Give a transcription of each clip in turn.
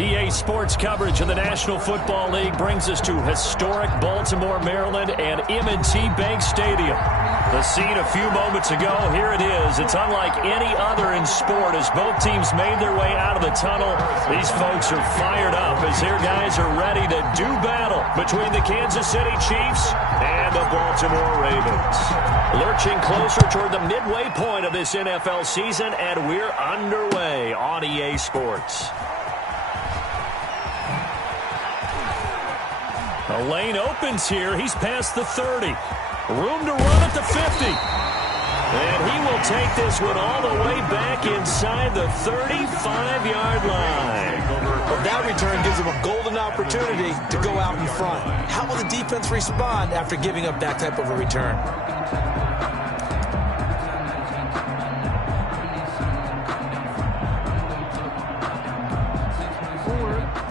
EA Sports coverage of the National Football League brings us to historic Baltimore, Maryland, and M&T Bank Stadium. The scene a few moments ago, here it is. It's unlike any other in sport as both teams made their way out of the tunnel. These folks are fired up as their guys are ready to do battle between the Kansas City Chiefs and the Baltimore Ravens. Lurching closer toward the midway point of this NFL season, and we're underway on EA Sports. The lane opens here. He's past the 30. Room to run at the 50. And he will take this one all the way back inside the 35-yard line. Well, that return gives him a golden opportunity to go out in front. How will the defense respond after giving up that type of a return?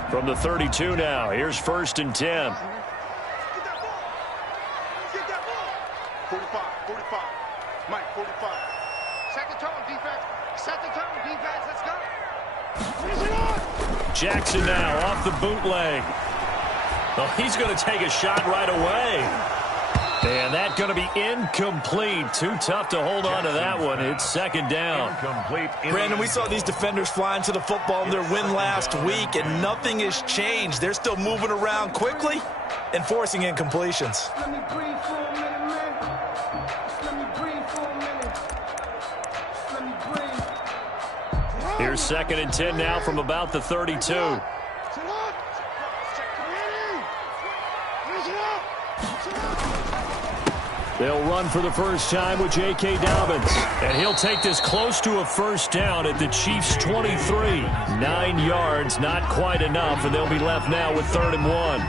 From the 32 now, here's 1st and 10. 45, Mike, 45. Second tone, defense, let's go. Jackson now off the bootleg. Well, he's going to take a shot right away. And that's going to be incomplete. Too tough to hold on to that one. It's 2nd down. Brandon, we saw these defenders flying to the football in their win last week, and nothing has changed. They're still moving around quickly and forcing incompletions. Let me breathe for a minute, man. Here's 2nd and 10 now from about the 32. They'll run for the first time with J.K. Dobbins. And he'll take this close to a 1st down at the Chiefs' 23. 9 yards, not quite enough, and they'll be left now with 3rd and 1.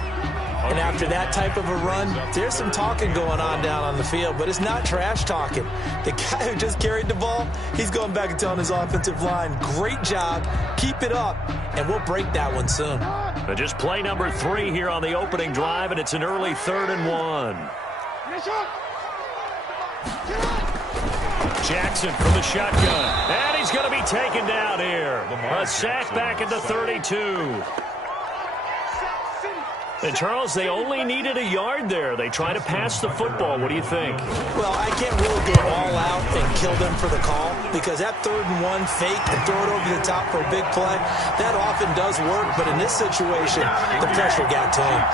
And after that type of a run, there's some talking going on down on the field, but it's not trash talking. The guy who just carried the ball, he's going back and telling his offensive line, great job, keep it up, and we'll break that one soon. But just play number 3 here on the opening drive, and it's an early 3rd and 1. Jackson from the shotgun. And he's going to be taken down here. A sack back at the 32. And, Charles, they only needed a yard there. They try to pass the football. What do you think? Well, I can't really go all out and kill them for the call because that 3rd and 1 fake and throw it over the top for a big play, that often does work. But in this situation, the pressure got to him.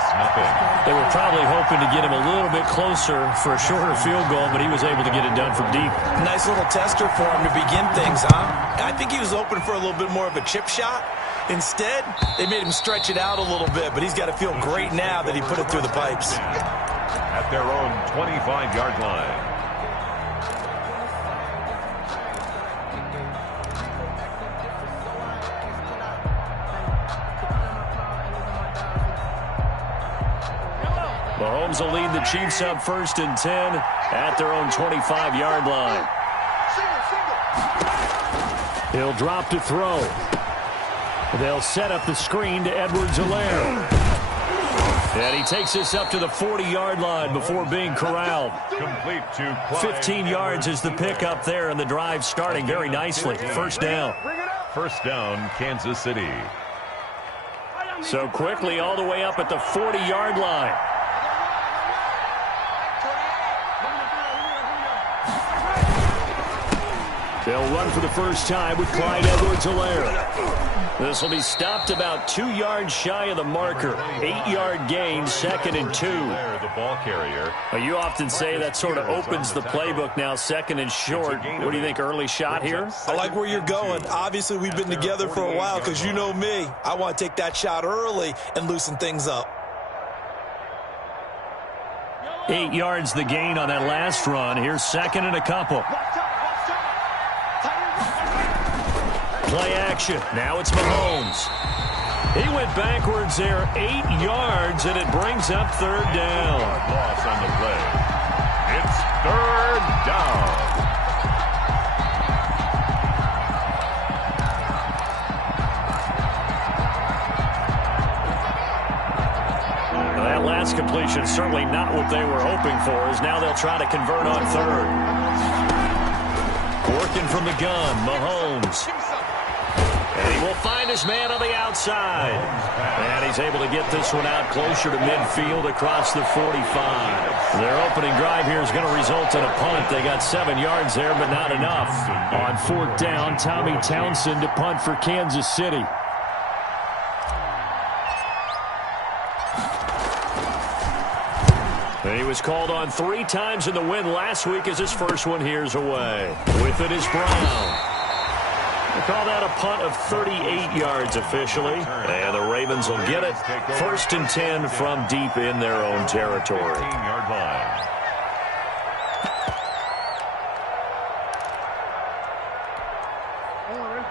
They were probably hoping to get him a little bit closer for a shorter field goal, but he was able to get it done from deep. Nice little tester for him to begin things, huh? I think he was open for a little bit more of a chip shot. Instead, they made him stretch it out a little bit, but he's got to feel great now that he put it through the pipes. At their own 25-yard line. Mahomes will lead the Chiefs up 1st and 10 at their own 25-yard line. He'll drop to throw. They'll set up the screen to Edwards-Helaire. And he takes this up to the 40-yard line before being corralled. Complete to 15 yards is the pickup there, and the drive starting very nicely. 1st down. 1st down, Kansas City. So quickly all the way up at the 40-yard line. They'll run for the first time with Clyde Edwards-Helaire. This will be stopped about 2 yards shy of the marker. 8-yard gain, 2nd and 2. The ball carrier. You often say that sort of opens the playbook now, 2nd and short. What do you think, early shot here? I like where you're going. Obviously, we've been together for a while because you know me. I want to take that shot early and loosen things up. 8 yards the gain on that last run. Here's 2nd and a couple. Play action. Now it's Mahomes. He went backwards there 8 yards, and it brings up 3rd down. Loss on the play. It's 3rd down. That last completion certainly not what they were hoping for, as now they'll try to convert on 3rd. Working from the gun, Mahomes. And he will find his man on the outside. And he's able to get this one out closer to midfield across the 45. Their opening drive here is going to result in a punt. They got 7 yards there, but not enough. On 4th down, Tommy Townsend to punt for Kansas City. He was called on 3 times in the win last week as his first one here's away. With it is Brown. They call that a punt of 38 yards officially. And the Ravens will get it. 1st and 10 from deep in their own territory.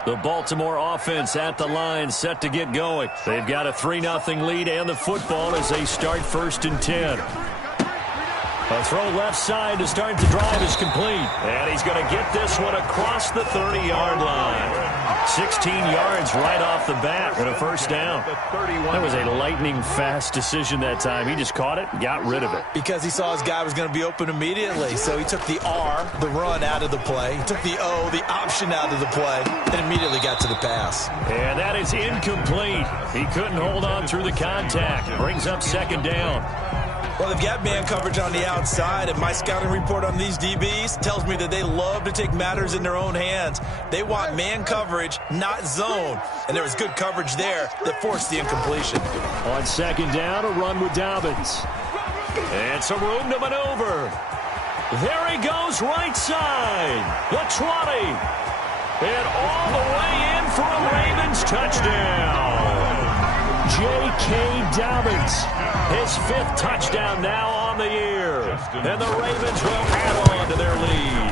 The Baltimore offense at the line set to get going. They've got a 3-0 lead and the football as they start 1st and 10. A throw left side to start the drive is complete. And he's going to get this one across the 30-yard line. 16 yards right off the bat and a 1st down. That was a lightning-fast decision that time. He just caught it and got rid of it. Because he saw his guy was going to be open immediately. So he took the R, the run, out of the play. He took the O, the option, out of the play, and immediately got to the pass. And that is incomplete. He couldn't hold on through the contact. Brings up 2nd down. Well, they've got man coverage on the outside, and my scouting report on these DBs tells me that they love to take matters in their own hands. They want man coverage, not zone. And there was good coverage there that forced the incompletion. On 2nd down, a run with Dobbins. And some room to maneuver. There he goes, right side. The 20. And all the way in for a Ravens touchdown. J.K. Dobbins, his 5th touchdown now on the year. And the Ravens will add on to their lead.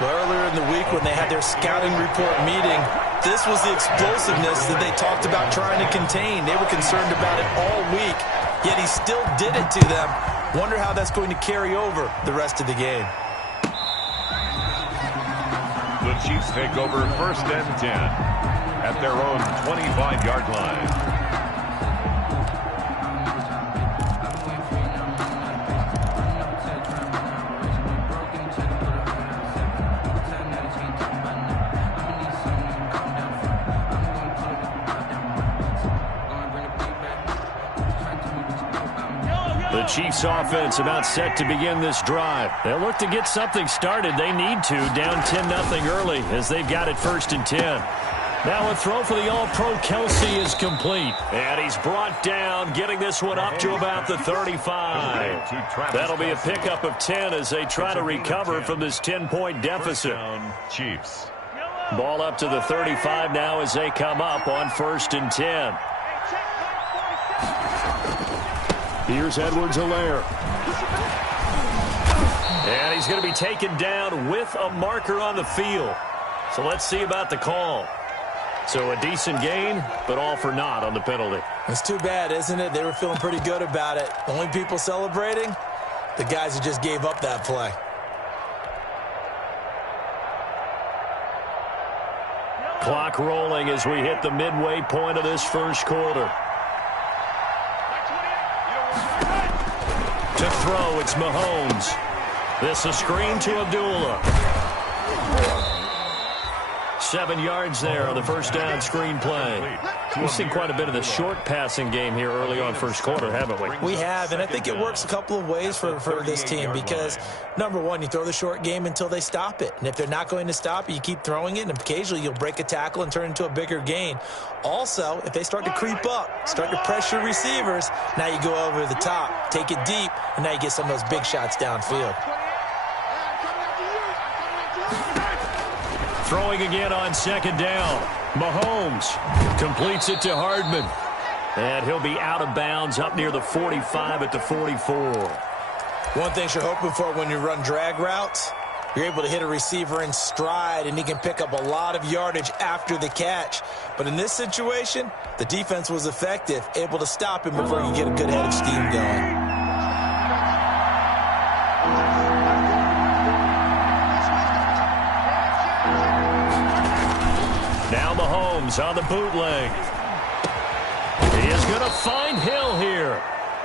Well, earlier in the week when they had their scouting report meeting, this was the explosiveness that they talked about trying to contain. They were concerned about it all week, yet he still did it to them. Wonder how that's going to carry over the rest of the game. The Chiefs take over 1st and 10 at their own 25-yard line. The Chiefs offense about set to begin this drive. They'll look to get something started. They need to, down 10-0 early as they've got it 1st and 10. Now a throw for the All-Pro Kelsey is complete. And he's brought down, getting this one up to about the 35. That'll be a pickup of 10 as they try to recover from this 10-point deficit. Chiefs. Ball up to the 35 now as they come up on 1st and 10. Here's Edwards-Helaire. And he's going to be taken down with a marker on the field. So let's see about the call. So a decent gain, but all for naught on the penalty. It's too bad, isn't it? They were feeling pretty good about it. Only people celebrating, the guys who just gave up that play. Clock rolling as we hit the midway point of this 1st quarter. To throw, it's Mahomes. This a screen to Abdullah. 7 yards there on the 1st down screen play. We've seen quite a bit of the short passing game here early on 1st quarter, haven't we? We have, and I think it works a couple of ways for this team because, number one, you throw the short game until they stop it. And if they're not going to stop it, you keep throwing it, and occasionally you'll break a tackle and turn into a bigger gain. Also, if they start to creep up, start to pressure receivers, now you go over the top, take it deep, and now you get some of those big shots downfield. Throwing again on 2nd down. Mahomes completes it to Hardman. And he'll be out of bounds up near the 45 at the 44. One thing you're hoping for when you run drag routes, you're able to hit a receiver in stride, and he can pick up a lot of yardage after the catch. But in this situation, the defense was effective, able to stop him before you get a good head of steam going. Now Mahomes on the bootleg. He is going to find Hill here.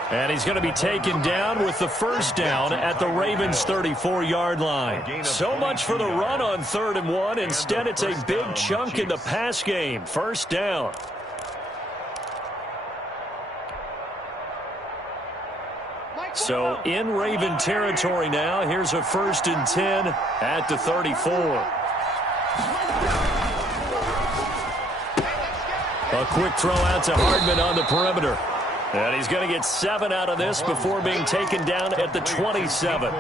And he's going to be taken down with the first down at the Ravens' 34-yard line. So much for the run on 3rd and 1. Instead, it's a big chunk in the pass game. First down. So in Raven territory now. Here's a 1st and 10 at the 34. A quick throw out to Hardman on the perimeter. And he's going to get 7 out of this before being taken down at the 27.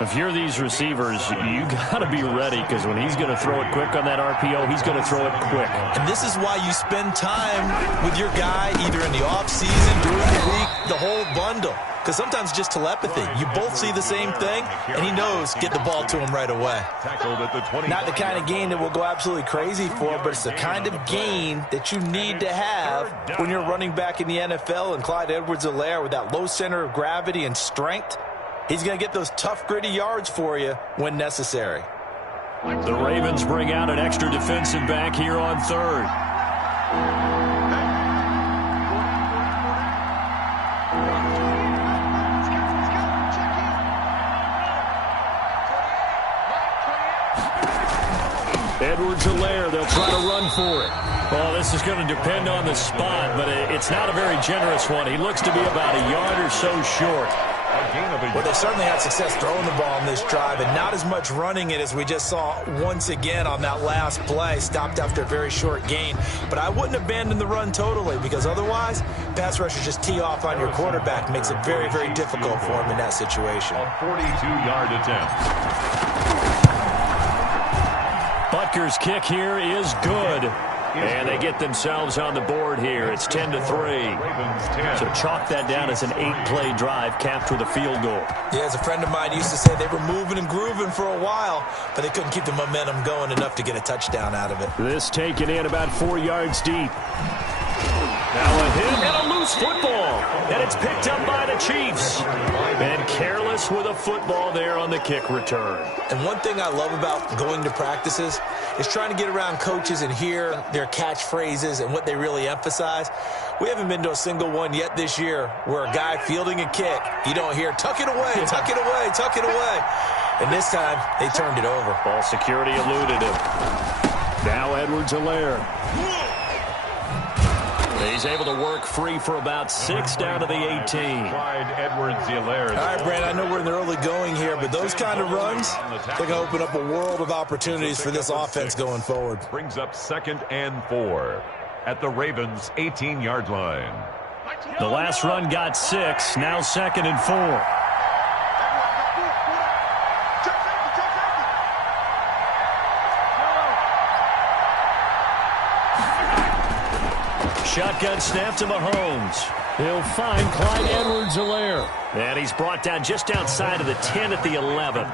If you're these receivers, you got to be ready, because when he's going to throw it quick on that RPO, he's going to throw it quick. And this is why you spend time with your guy either in the offseason, during the week, the whole bundle. Because sometimes just telepathy. You both see the same thing, and he knows get the ball to him right away. Not the kind of gain that we'll go absolutely crazy for, but it's the kind of gain that you need to have when you're running back in the NFL. And Clyde Edwards-Helaire, with that low center of gravity and strength, he's going to get those tough, gritty yards for you when necessary. The Ravens bring out an extra defensive back here on 3rd. Edwards-Helaire, they'll try to run for it. Well, this is going to depend on the spot, but it's not a very generous one. He looks to be about a yard or so short. Well, they certainly had success throwing the ball in this drive, and not as much running it as we just saw once again on that last play. Stopped after a very short gain. But I wouldn't abandon the run totally, because otherwise, pass rushers just tee off on your quarterback. Makes it very, very difficult for him in that situation. A 42-yard attempt. Butker's kick here is good. And they get themselves on the board here. It's 10-3. So chalk that down as an 8-play drive capped with a field goal. Yeah, as a friend of mine used to say, they were moving and grooving for a while, but they couldn't keep the momentum going enough to get a touchdown out of it. This taken in about 4 yards deep. Now a hit and a loose football. And it's picked up by the Chiefs. And careless with a football there on the kick return. And one thing I love about going to practices is trying to get around coaches and hear their catchphrases and what they really emphasize. We haven't been to a single one yet this year where a guy fielding a kick, you don't hear, tuck it away, tuck it away, tuck it away. And this time, they turned it over. Ball security eluded him. Now Edwards-Helaire. He's able to work free for about 6 down to the 18. Clyde Edwards-Helaire. All right, Brand, I know we're in the early going here, but those kind of runs, they're going to open up a world of opportunities for this offense going forward. Brings up 2nd and 4 at the Ravens' 18-yard line. The last run got 6, now 2nd and 4. Shotgun snap to Mahomes. He'll find Clyde Edwards-Helaire. And he's brought down just outside of the 10 at the 11.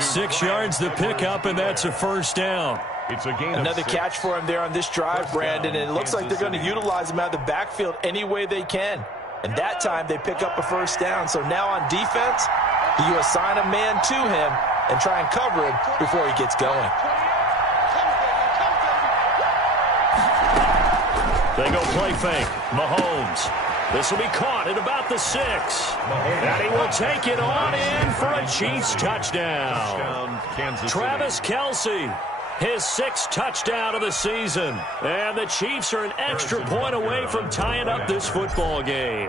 6 yards the pickup, and that's a first down. It's a gain. Another catch for him there on this drive, Brandon, and it looks like they're going to utilize him out of the backfield any way they can. And that time they pick up a first down. So now on defense, you assign a man to him and try and cover him before he gets going. They go play fake. Mahomes. This will be caught at about the 6. And he will take it on in for a Chiefs touchdown. Travis Kelce, his 6th touchdown of the season. And the Chiefs are an extra point away from tying up this football game.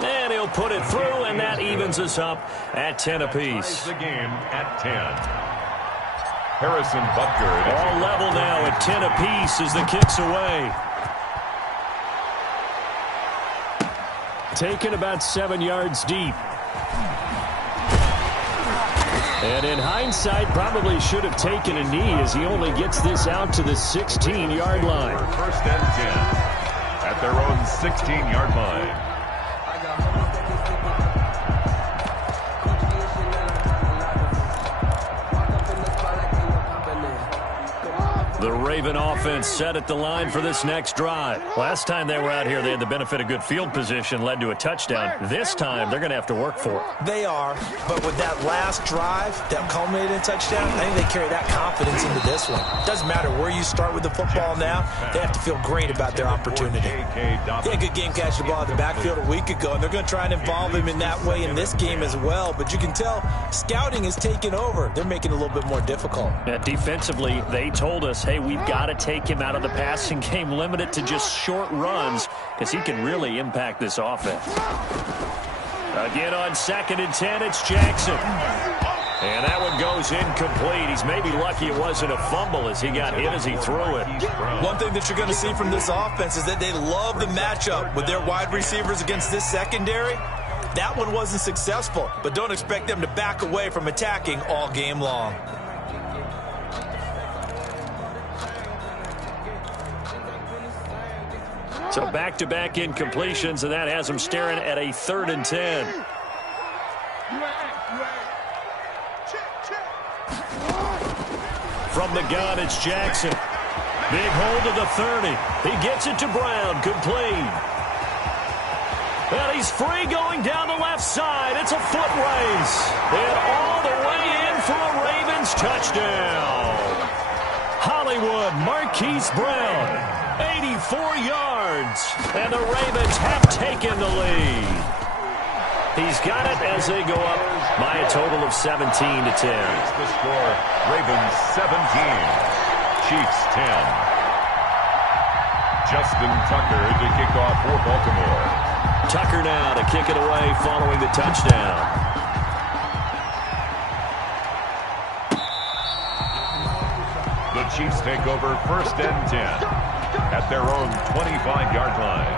And he'll put it through, and that evens us up at 10 apiece. The game at 10. Harrison Butker. All level now at 10 apiece as the kick's away. Taken about 7 yards deep. And in hindsight, probably should have taken a knee as he only gets this out to the 16-yard line. 1st and 10 at their own 16-yard line. The Raven offense set at the line for this next drive. Last time they were out here, they had the benefit of good field position, led to a touchdown. This time, they're going to have to work for it. They are, but with that last drive that culminated in a touchdown, I think they carry that confidence into this one. Doesn't matter where you start with the football now, they have to feel great about their opportunity. He had a good game catching the ball in the backfield a week ago, and they're going to try and involve him in that way in this game as well. But you can tell scouting is taking over. They're making it a little bit more difficult. Defensively, they told us, hey, we've got to take him out of the passing game, limit it to just short runs, because he can really impact this offense. Again on 2nd and 10, it's Jackson. And that one goes incomplete. He's maybe lucky it wasn't a fumble as he got hit as he threw it. One thing that you're going to see from this offense is that they love the matchup with their wide receivers against this secondary. That one wasn't successful, but don't expect them to back away from attacking all game long. So back-to-back incompletions, and that has them staring at a 3rd and 10. From the gun, it's Jackson. Big hold of the 30. He gets it to Brown, complete. And he's free going down the left side. It's a foot race. And all the way in for a Ravens touchdown. Hollywood Marquise Brown. 84 yards, and the Ravens have taken the lead. He's got it as they go up by a total of 17-10. The score, Ravens 17, Chiefs 10. Justin Tucker to kick off for Baltimore. Tucker now to kick it away following the touchdown. The Chiefs take over 1st and 10. At their own 25-yard line.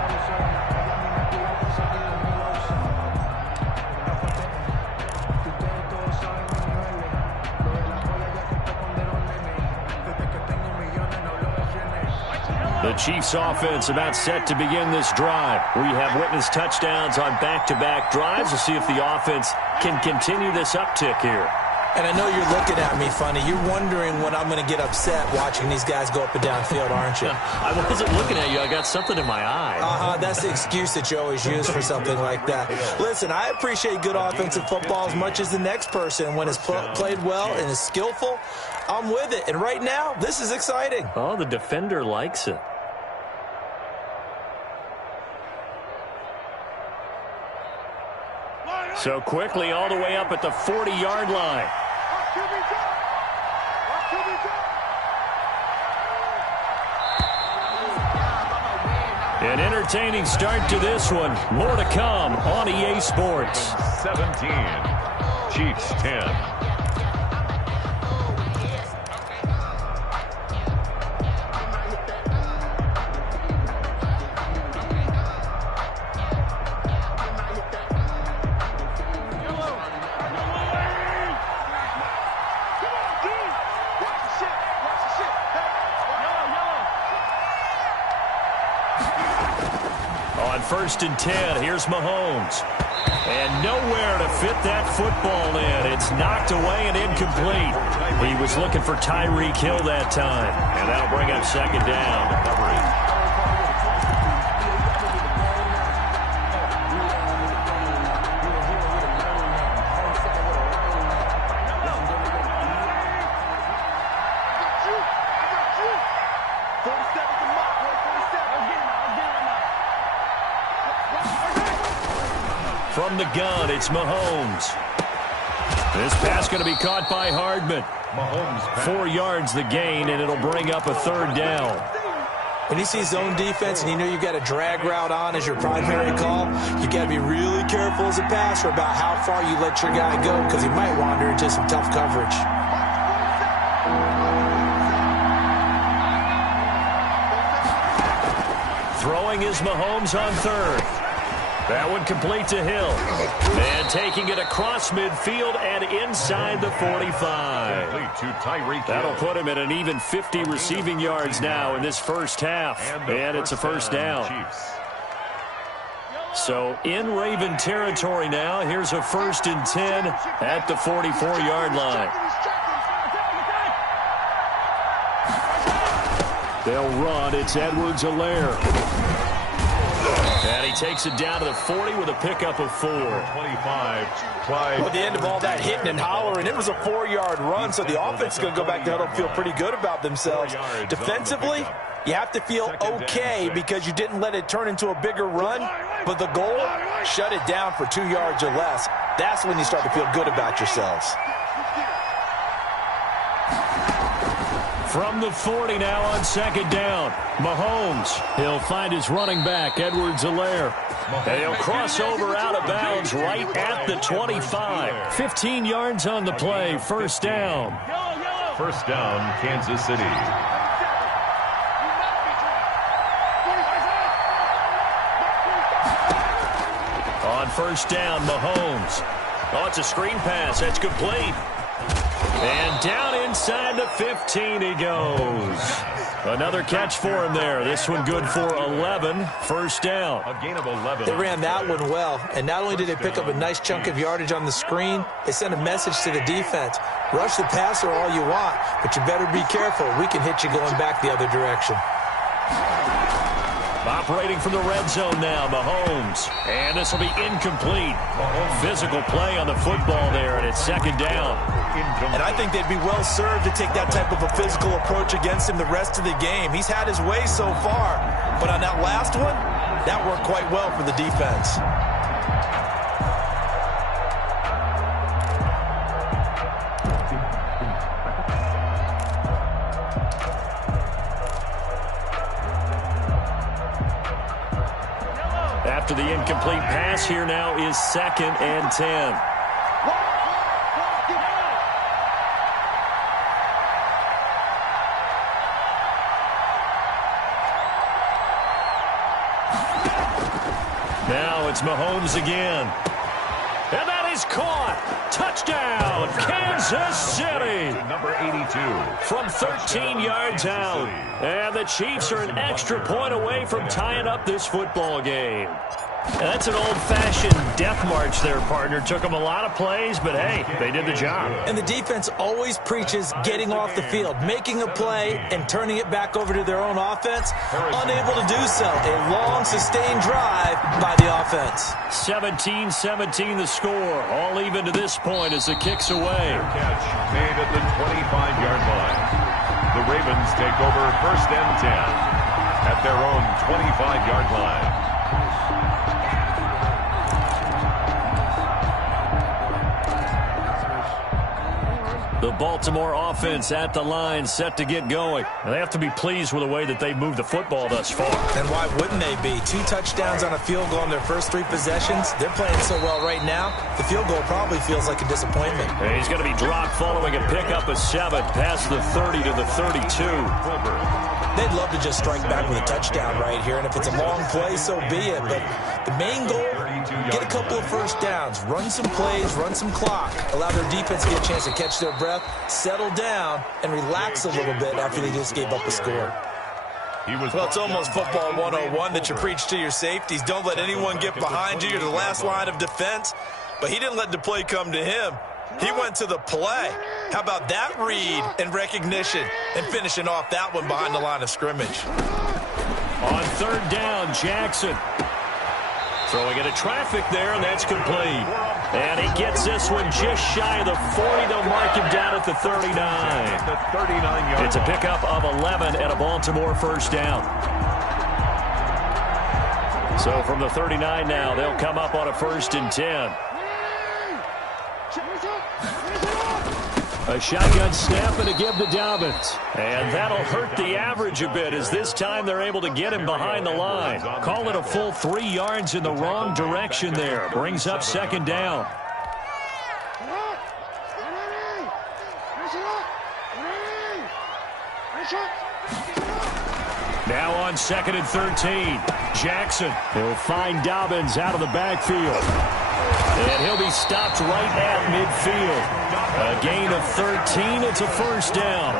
The Chiefs offense about set to begin this drive. We have witnessed touchdowns on back-to-back drives. We'll see if the offense can continue this uptick here. And I know you're looking at me funny. You're wondering when I'm going to get upset watching these guys go up and down field, aren't you? I wasn't looking at you. I got something in my eye. That's the excuse that you always use for something like that. Listen, I appreciate good offensive football as much as the next person. When it's played well and is skillful, I'm with it. And right now, this is exciting. Oh, the defender likes it. So quickly all the way up at the 40-yard line. An entertaining start to this one. More to come on EA Sports. 17, Chiefs 10. On 1st and 10, here's Mahomes. And nowhere to fit that football in. It's knocked away and incomplete. He was looking for Tyreek Hill that time. And that'll bring up 2nd down. From the gun, it's Mahomes. This pass going to be caught by Hardman. Mahomes 4 yards the gain, and it'll bring up a 3rd down. When you see zone defense and you know you've got a drag route on as your primary call, you got to be really careful as a passer about how far you let your guy go because he might wander into some tough coverage. Throwing is Mahomes on 3rd. That one complete to Hill. And taking it across midfield and inside the 45. That'll put him at an even 50 receiving yards now in this first half. And it's a 1st down. So in Raven territory now, here's a 1st and 10 at the 44-yard line. They'll run. It's Edwards-Helaire. And he takes it down to the 40 with a pickup of 4. 25. Well, at the end of all that hitting and hollering, it was a 4-yard run, so the offense is going to go back to huddle and feel pretty good about themselves. Defensively, you have to feel okay because you didn't let it turn into a bigger run, but the goal, shut it down for 2 yards or less. That's when you start to feel good about yourselves. From the 40 now on second down. Mahomes. He'll find his running back, Edwards-Helaire. And he'll cross over out of bounds right at the 25. 15 yards on the play. First down. First down, Kansas City. On first down, Mahomes. Oh, it's a screen pass. That's complete. And down inside the 15 he goes. Another catch for him there. This one good for 11. First down. A gain of 11. They ran that one well, and not only did they pick up a nice chunk of yardage on the screen, they sent a message to the defense. Rush the passer all you want, but you better be careful. We can hit you going back the other direction. Operating from the red zone now, Mahomes. And this will be incomplete. Physical play on the football there, and it's second down. And I think they'd be well served to take that type of a physical approach against him the rest of the game. He's had his way so far, but on that last one, that worked quite well for the defense. After the incomplete pass, here now is second and 10. Now it's Mahomes again. And that is caught. Touchdown, Kansas City. Number 82. From 13 yards out. And the Chiefs are an extra point away from tying up this football game. And that's an old-fashioned death march there, partner. Took them a lot of plays, but hey, they did the job. And the defense always preaches getting off the field, making a play, and turning it back over to their own offense. Unable to do so. A long, sustained drive by the offense. 17-17 the score. All even to this point as the kick's away. Catch made at the 25-yard line. The Ravens take over first and 10 at their own 25-yard line. The Baltimore offense at the line, set to get going. And they have to be pleased with the way that they've moved the football thus far. And why wouldn't they be? 2 touchdowns on a field goal in their first 3 possessions. They're playing so well right now, the field goal probably feels like a disappointment. And he's going to be dropped following a pickup of 7 past the 30 to the 32. They'd love to just strike back with a touchdown right here, and if it's a long play, so be it. But the main goal, get a couple of first downs, run some plays, run some clock, allow their defense to get a chance to catch their breath, settle down, and relax a little bit after they just gave up a score. Well, it's almost football 101 that you preach to your safeties. Don't let anyone get behind you. You're the last line of defense. But he didn't let the play come to him. He went to the play. How about that read and recognition and finishing off that one behind the line of scrimmage? On third down, Jackson. Throwing into traffic there, and that's complete. And he gets this one just shy of the 40. They'll mark him down at the 39. It's a pickup of 11 and a Baltimore first down. So from the 39 now, they'll come up on a first and 10. A shotgun snap and a give to Dobbins. And that'll hurt the average a bit as this time they're able to get him behind the line. Call it a full 3 yards in the wrong direction there. Brings up second down. Now on second and 13. Jackson. He'll find Dobbins out of the backfield. And he'll be stopped right at midfield. A gain of 13. It's a first down.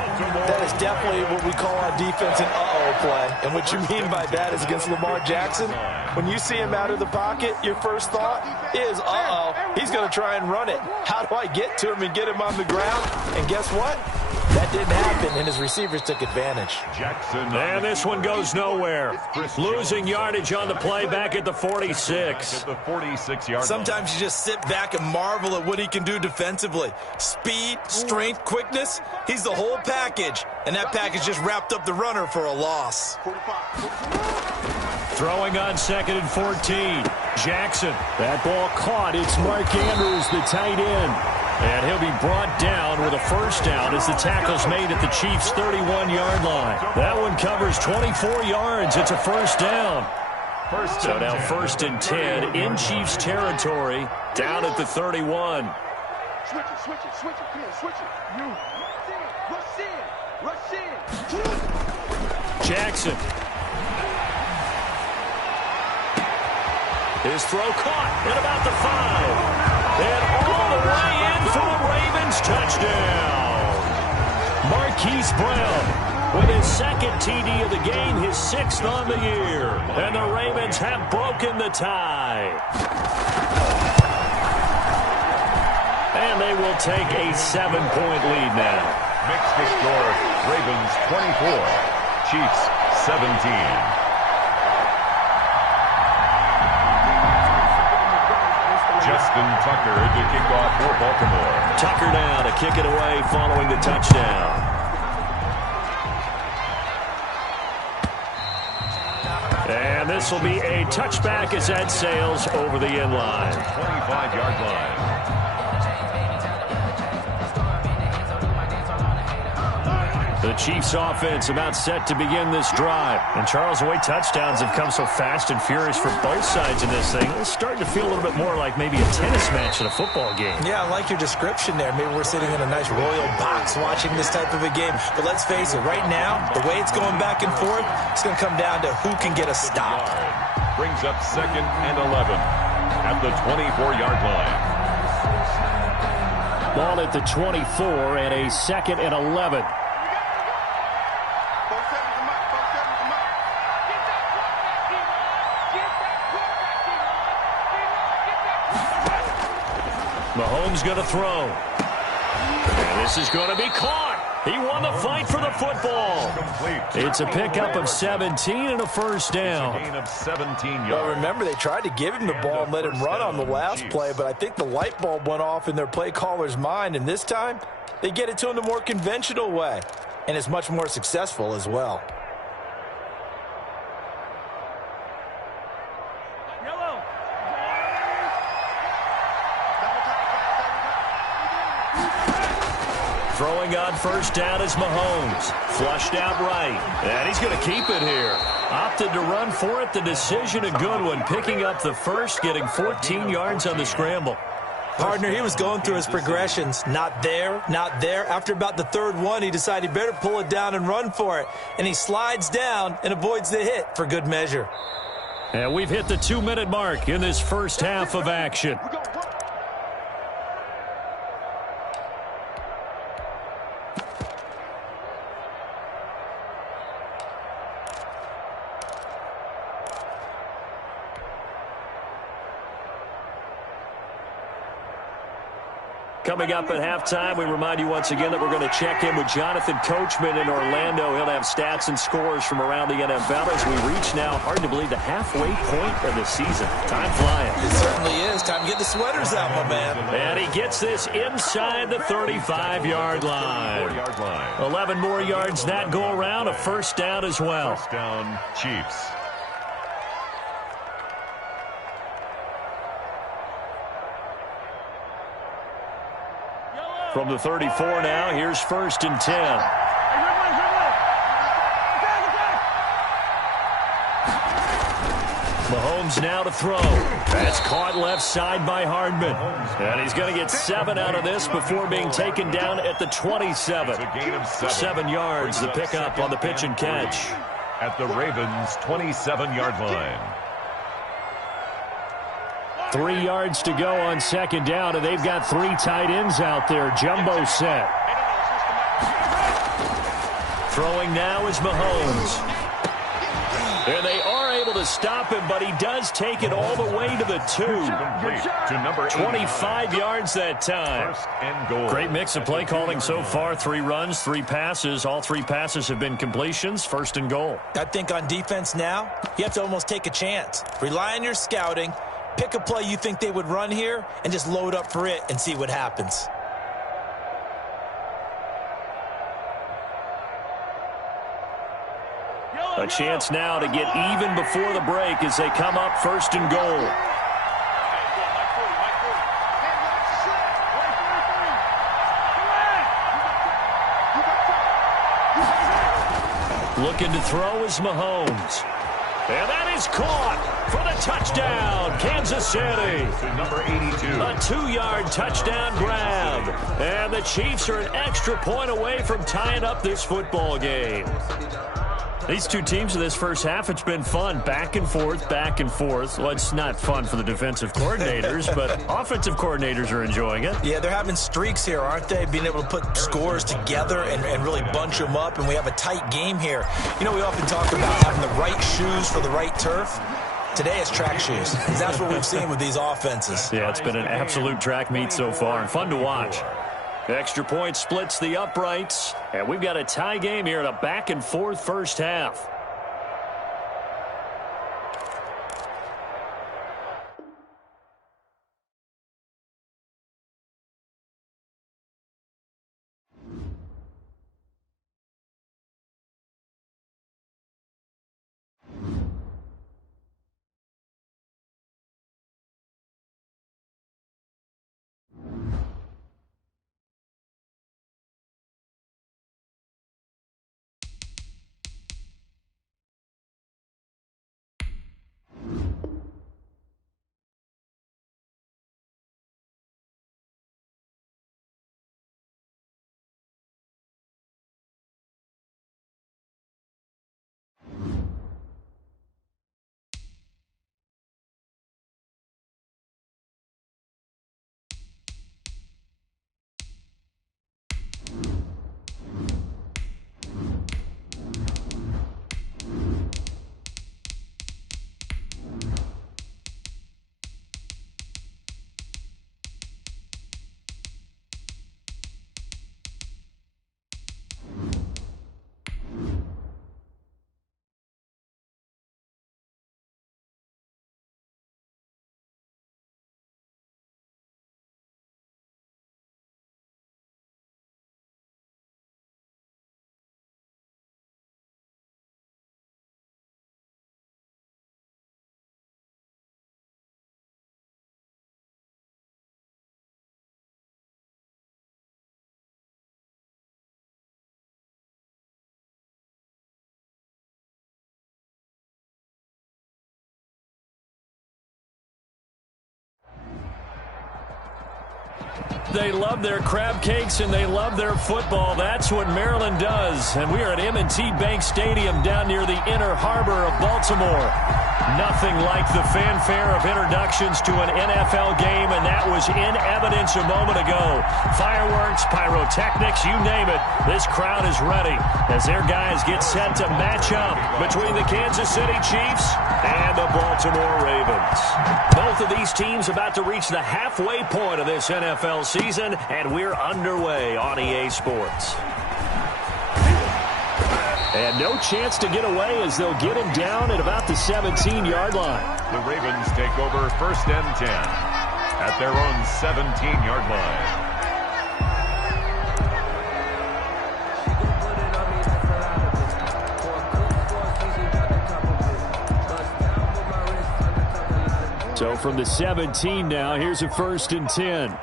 That is definitely what we call on defense an uh-oh play. And what you mean by that is against Lamar Jackson, when you see him out of the pocket, your first thought is, uh-oh, he's going to try and run it. How do I get to him and get him on the ground? And guess what? That didn't happen, and his receivers took advantage. And this one goes nowhere. Losing yardage on the play back at the 46. Sometimes you just sit back and marvel at what he can do defensively. Speed, strength, quickness, he's the whole package. And that package just wrapped up the runner for a loss. Throwing on 2nd and 14. Jackson. That ball caught. It's Mark Andrews, the tight end. And he'll be brought down with a first down as the tackle's made at the Chiefs' 31-yard line. That one covers 24 yards. It's a first down. So now 1st and 10 in Chiefs territory, down at the 31. Switch it, switch it, switch it, clear, switch it. Rush in, rush in, rush in. Jackson. His throw caught at about the 5. And all the way in for the Ravens touchdown. Marquise Brown with his 2nd TD of the game, his 6th on the year. And the Ravens have broken the tie. And they will take a 7-point lead now. Mixed the score, Ravens 24, Chiefs 17. Justin Tucker to kick off for Baltimore. Tucker now to kick it away following the touchdown. And this will be a touchback as that sails over the end line. 25-yard line. The Chiefs offense about set to begin this drive. And Charles, the way touchdowns have come so fast and furious for both sides in this thing, it's starting to feel a little bit more like maybe a tennis match in a football game. Yeah, I like your description there. Maybe we're sitting in a nice royal box watching this type of a game. But let's face it, right now, the way it's going back and forth, it's going to come down to who can get a stop. Brings up 2nd and 11 at the 24-yard line. Ball at the 24 and a 2nd and 11. Mahomes going to throw. And this is going to be caught. He won the fight for the football. It's a pickup of 17 and a first down. Gain of 17 yards. Well, remember, they tried to give him the ball and let him run on the last play, but I think the light bulb went off in their play caller's mind, and this time they get it to him the more conventional way, and it's much more successful as well. Throwing on first down is Mahomes. Flushed out right. And he's going to keep it here. Opted to run for it. The decision a good one. Picking up the first, getting 14 yards on the scramble. Partner, he was going through his progressions. Not there, not there. After about the 3rd one, he decided he better pull it down and run for it. And he slides down and avoids the hit for good measure. And we've hit the 2-minute mark in this first half of action. Coming up at halftime, we remind you once again that we're going to check in with Jonathan Coachman in Orlando. He'll have stats and scores from around the NFL as we reach now, hard to believe, the halfway point of the season. Time flying. It certainly is. Time to get the sweaters out, my man. And he gets this inside the 35-yard line. 11 more yards that go around, a first down as well. First down, Chiefs. From the 34 now, here's 1st and 10. Mahomes now to throw. That's caught left side by Hardman. And he's going to get 7 out of this before being taken down at the 27. 7 yards, the pickup on the pitch and catch. At the Ravens' 27-yard line. 3 yards to go on second down, and they've got 3 tight ends out there. Jumbo set. Throwing now is Mahomes. And they are able to stop him, but he does take it all the way to the 2. To number 25 yards that time. First and goal. Great mix of play calling so far. 3 runs, 3 passes. All 3 passes have been completions. First and goal. I think on defense now, you have to almost take a chance. Rely on your scouting. Pick a play you think they would run here and just load up for it and see what happens. A chance now to get even before the break as they come up first and goal. Looking to throw is Mahomes. And that is caught for the touchdown, Kansas City. To number 82. A 2-yard touchdown grab. And the Chiefs are an extra point away from tying up this football game. These 2 teams in this first half, it's been fun. Back and forth, back and forth. Well, it's not fun for the defensive coordinators, but offensive coordinators are enjoying it. Yeah, they're having streaks here, aren't they? Being able to put scores together and really bunch them up, and we have a tight game here. You know, we often talk about having the right shoes for the right turf. Today it's track shoes. That's what we've seen with these offenses. Yeah, it's been an absolute track meet so far, and fun to watch. Extra point splits the uprights, and we've got a tie game here in a back-and-forth first half. They love their crab cakes and they love their football. That's what Maryland does. And we are at M&T Bank Stadium down near the Inner Harbor of Baltimore. Nothing like the fanfare of introductions to an NFL game, and that was in evidence a moment ago. Fireworks, pyrotechnics, you name it. This crowd is ready as their guys get set to match up between the Kansas City Chiefs and the Baltimore Ravens. Both of these teams about to reach the halfway point of this NFL season, and we're underway on EA Sports. And no chance to get away as they'll get him down at about the 17-yard line. The Ravens take over first and 10 at their own 17-yard line. So from the 17 now, here's a first and 10.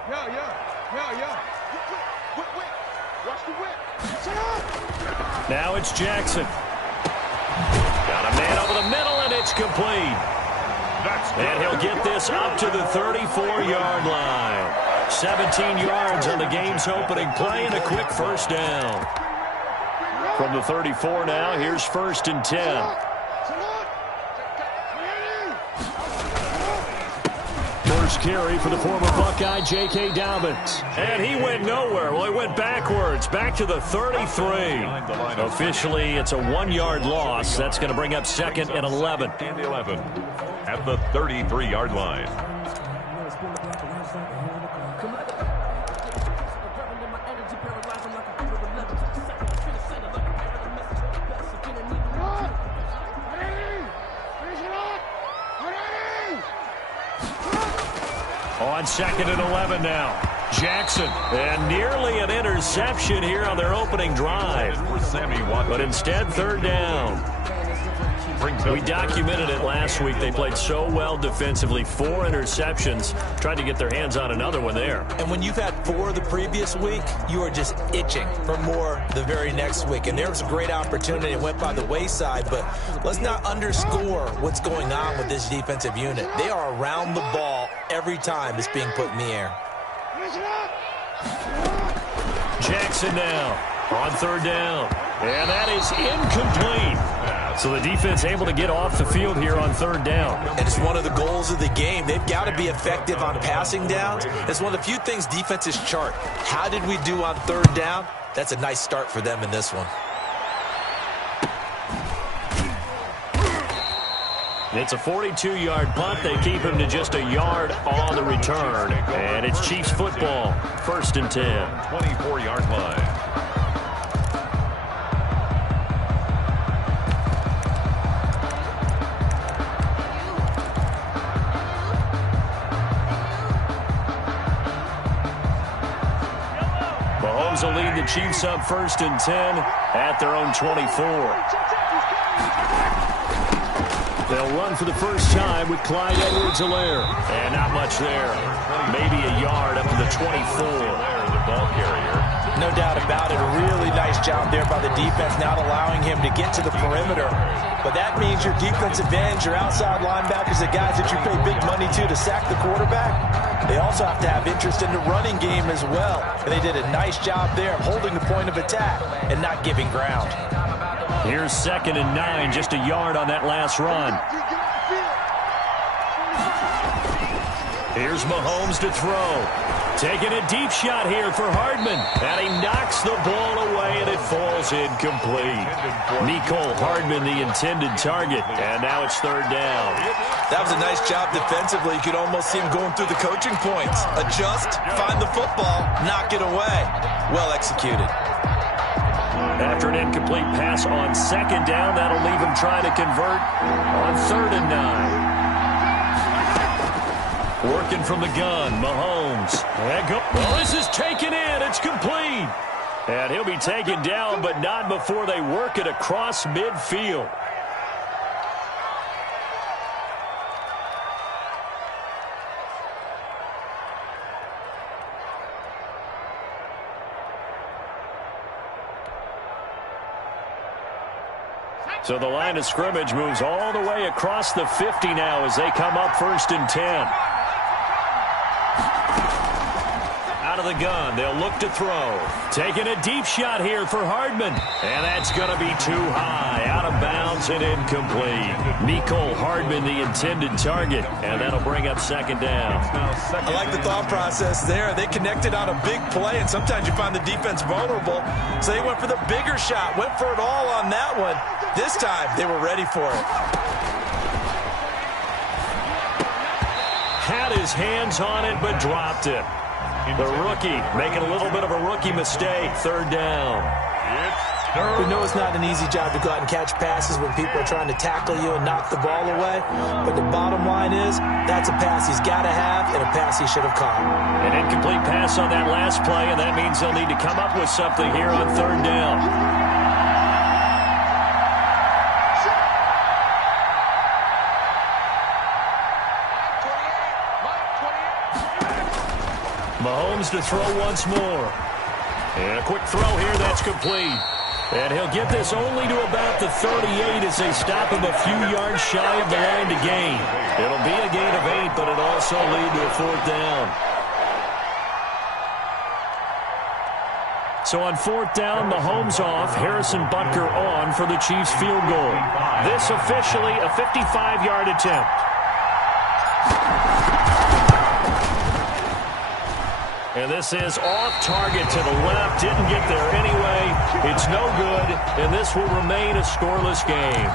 Now it's Jackson. Got a man over the middle, and it's complete. And he'll get this up to the 34-yard line. 17 yards on the game's opening play and a quick first down. From the 34 now, here's first and 10. first carry for the former Buckeye, J.K. Dobbins. And he went nowhere. Well, he went backwards, back to the 33. Officially, it's a 1-yard loss. That's going to bring up 2nd and 11. At the 33-yard line. On 2nd and 11 now. Jackson. And nearly an interception here on their opening drive. But instead, 3rd down. We documented it last week. They played so well defensively. 4 interceptions. Tried to get their hands on another one there. And when you've had 4 the previous week, you are just itching for more the very next week. And there was a great opportunity. It went by the wayside. But let's not underscore what's going on with this defensive unit. They are around the ball every time it's being put in the air. Jackson now on 3rd down. And that is incomplete. So the defense able to get off the field here on 3rd down. And it's one of the goals of the game. They've got to be effective on passing downs. It's one of the few things defenses chart. How did we do on 3rd down? That's a nice start for them in this one. It's a 42-yard punt. They keep him to just a yard on the return. And it's Chiefs football. 1st and 10. 24-yard line. Mahomes will lead the Chiefs up 1st and 10 at their own 24. They'll run for the first time with Clyde Edwards-Helaire. And not much there. Maybe a yard up to the 24. The ball carrier. No doubt about it. A really nice job there by the defense, not allowing him to get to the perimeter. But that means your defensive ends, your outside linebackers, the guys that you pay big money to sack the quarterback, they also have to have interest in the running game as well. And they did a nice job there of holding the point of attack and not giving ground. Here's 2nd and 9, just a yard on that last run. Here's Mahomes to throw. Taking a deep shot here for Hardman. And he knocks the ball away, and it falls incomplete. Mecole Hardman, the intended target. And now it's 3rd down. That was a nice job defensively. You could almost see him going through the coaching points. Adjust, find the football, knock it away. Well executed. After an incomplete pass on 2nd down, that'll leave him trying to convert on 3rd and 9. Working from the gun, Mahomes. Well, this is taken in. It's complete. And he'll be taken down, but not before they work it across midfield. So the line of scrimmage moves all the way across the 50 now as they come up 1st and 10. Out of the gun, they'll look to throw. Taking a deep shot here for Hardman. And that's going to be too high. Out of bounds and incomplete. Mecole Hardman, the intended target. And that'll bring up 2nd down. I like the thought process there. They connected on a big play, and sometimes you find the defense vulnerable. So they went for the bigger shot. Went for it all on that one. This time, they were ready for it. Had his hands on it, but dropped it. The rookie making a little bit of a rookie mistake. 3rd down. We know it's not an easy job to go out and catch passes when people are trying to tackle you and knock the ball away. But the bottom line is, that's a pass he's got to have and a pass he should have caught. An incomplete pass on that last play, and that means they'll need to come up with something here on 3rd down. Mahomes to throw once more. And a quick throw here, that's complete. And he'll get this only to about the 38 as they stop him a few yards shy of the line to gain. It'll be a gain of 8, but it'll also lead to a 4th down. So on 4th down, Mahomes off, Harrison Butker on for the Chiefs field goal. This officially a 55-yard attempt. And this is off target to the left. Didn't get there anyway. It's no good, and this will remain a scoreless game.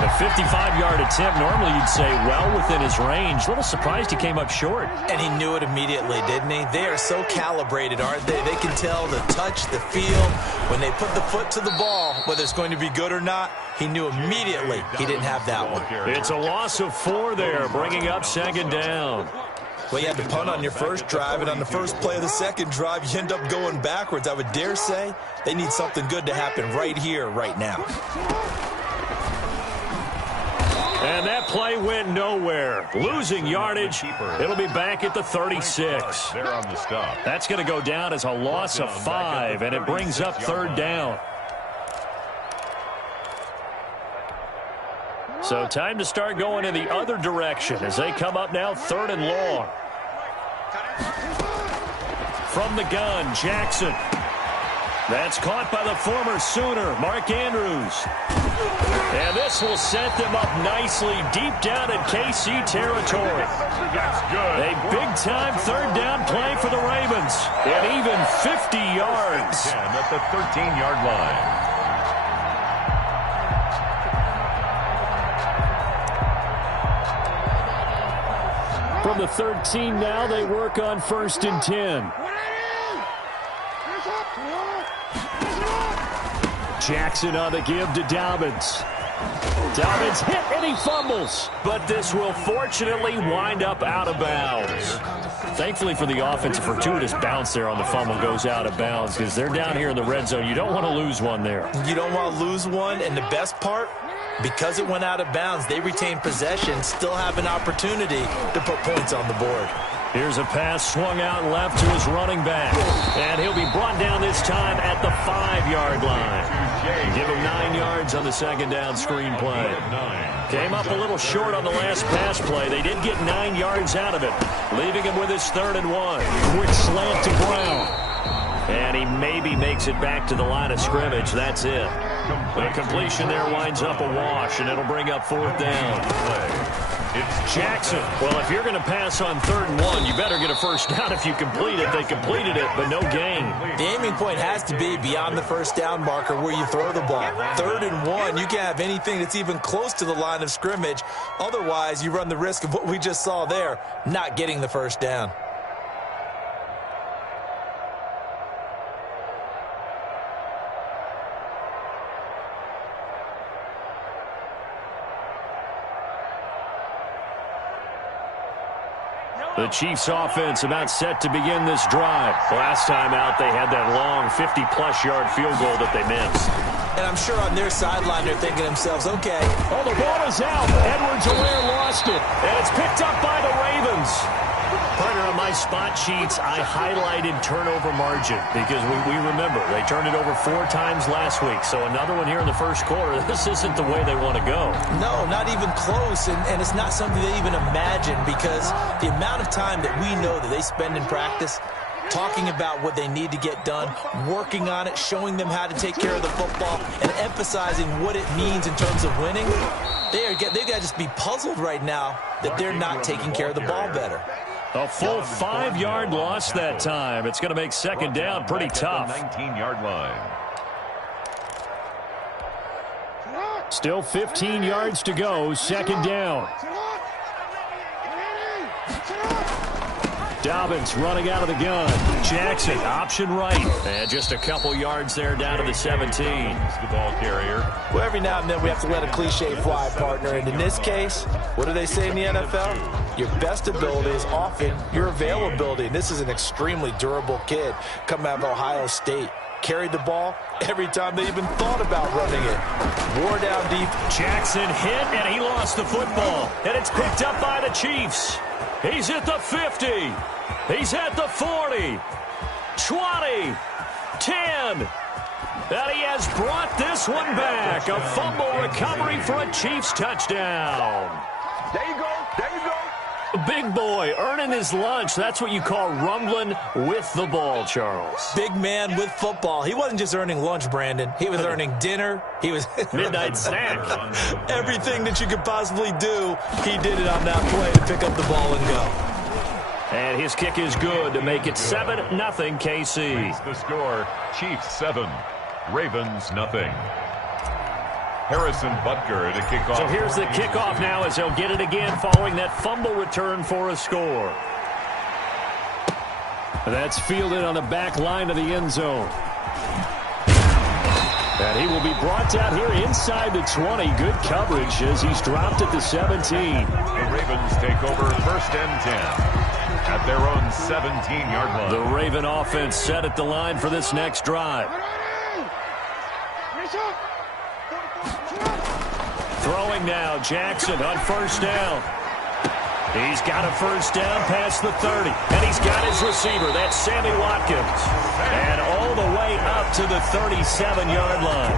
A 55-yard attempt, normally you'd say well within his range. A little surprised he came up short. And he knew it immediately, didn't he? They are so calibrated, aren't they? They can tell the touch, the feel. When they put the foot to the ball, whether it's going to be good or not, he knew immediately he didn't have that one. It's a loss of 4 there, bringing up second down. Well, you had to punt on your first drive, and on the first play of the second drive, you end up going backwards. I would dare say they need something good to happen right here, right now. And that play went nowhere. Losing yardage. It'll be back at the 36. They're on the stop. That's going to go down as a loss of 5, and it brings up third down. So time to start going in the other direction as they come up now 3rd and long. From the gun, Jackson. That's caught by the former Sooner, Mark Andrews. And this will set them up nicely deep down in KC territory. That's good. A big-time third down play for the Ravens. And even 50 yards. 10 at the 13-yard line. From the 13 now, they work on 1st and 10. Jackson on the give to Dobbins. Dobbins hit and he fumbles. But this will fortunately wind up out of bounds. Thankfully for the offense, a fortuitous bounce there on the fumble goes out of bounds because they're down here in the red zone. You don't want to lose one there. You don't want to lose one, and the best part, because it went out of bounds, they retain possession, still have an opportunity to put points on the board. Here's a pass swung out left to his running back. And he'll be brought down this time at the 5-yard line. Give him 9 yards on the second down screen play. Came up a little short on the last pass play. They did get 9 yards out of it, leaving him with his 3rd and 1. Quick slant to Brown. And he maybe makes it back to the line of scrimmage. That's it. The completion there winds up a wash, and it'll bring up 4th down. It's Jackson. Well, if you're going to pass on 3rd and 1, you better get a first down if you complete it. They completed it, but no gain. The aiming point has to be beyond the first down marker where you throw the ball. 3rd and 1, you can't have anything that's even close to the line of scrimmage. Otherwise, you run the risk of what we just saw there, not getting the first down. The Chiefs offense about set to begin this drive. Last time out, they had that long 50-plus yard field goal that they missed. And I'm sure on their sideline, they're thinking to themselves, okay. Oh, the ball is out. Edwards-Helaire lost it. And it's picked up by the Ravens. Partner, on my spot sheets, I highlighted turnover margin because we remember they turned it over 4 times last week. So another one here in the first quarter. This isn't the way they want to go. No, not even close. And it's not something they even imagine because the amount of time that we know that they spend in practice talking about what they need to get done, working on it, showing them how to take care of the football, and emphasizing what it means in terms of winning, they got to just be puzzled right now that they're not taking care of the ball better. A full 5-yard loss that time. It's going to make second down pretty tough. 19-yard line. Still 15 yards to go. Second down. Dobbins running out of the gun. Jackson, option right. And just a couple yards there down to the 17. The ball carrier. Well, every now and then we have to let a cliche fly, partner. And in this case, what do they say in the NFL? Your best ability is often your availability. And this is an extremely durable kid coming out of Ohio State. Carried the ball every time they even thought about running it. Wore down deep. Jackson hit, and he lost the football. And it's picked up by the Chiefs. He's at the 50. He's at the 40. 20. 10. And he has brought this one back. A fumble recovery for a Chiefs touchdown. There you go. There you go. Big boy earning his lunch. That's what you call rumbling with the ball, Charles. Big man with football. He wasn't just earning lunch, Brandon. He was earning dinner. He was midnight snack. Everything that you could possibly do, he did it on that play to pick up the ball and go. And his kick is good to make it 7-0 KC. The score, Chiefs 7, Ravens nothing. Harrison Butker to kick off. So here's the kickoff now as they'll get it again following that fumble return for a score. That's fielded on the back line of the end zone. And he will be brought down here inside the 20. Good coverage as he's dropped at the 17. The Ravens take over 1st and 10 at their own 17-yard line. The Raven offense set at the line for this next drive. Throwing now, Jackson on 1st down. He's got a 1st down past the 30. And he's got his receiver. That's Sammy Watkins. And all the way up to the 37-yard line.